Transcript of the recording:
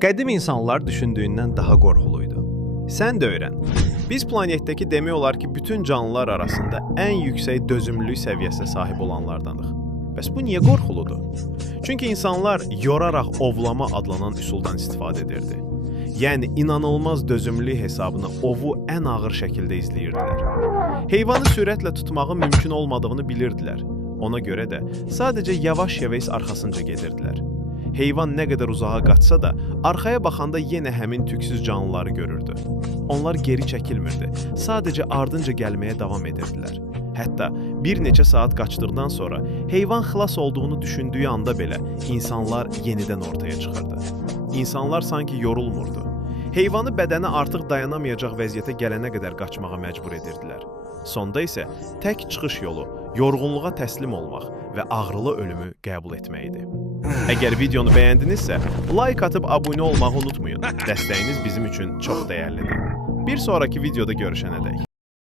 Qədim insanlar düşündüyündən daha qorxuluydu. Sən də öyrən. Biz planetdəki demək olar ki, bütün canlılar arasında ən yüksək dözümlülük səviyyəsinə sahib olanlardanıq. Bəs bu niyə qorxuludur? Çünki insanlar yoraraq ovlama adlanan üsuldan istifadə edirdi. Yəni, inanılmaz dözümlülük hesabına ovu ən ağır şəkildə izləyirdilər. Heyvanı sürətlə tutmağın mümkün olmadığını bilirdilər. Ona görə də sadəcə yavaş-yavaş arxasınca gedirdilər. Heyvan nə qədər uzağa qaçsa da, arxaya baxanda yenə həmin tüksüz canlıları görürdü. Onlar geri çəkilmirdi, sadəcə ardınca gəlməyə davam edirdilər. Hətta bir neçə saat qaçdıqdan sonra heyvan xilas olduğunu düşündüyü anda belə insanlar yenidən ortaya çıxırdı. İnsanlar sanki yorulmurdu. Heyvanı bədəni artıq dayanamayacaq vəziyyətə gələnə qədər qaçmağa məcbur edirdilər. Sonda isə tək çıxış yolu yorğunluğa təslim olmaq və ağrılı ölümü qəbul etmək idi. Əgər videonu bəyəndinizsə, like atıb abunə olmağı unutmayın. Dəstəyiniz bizim üçün çox dəyərlidir. Bir sonraki videoda görüşənədək.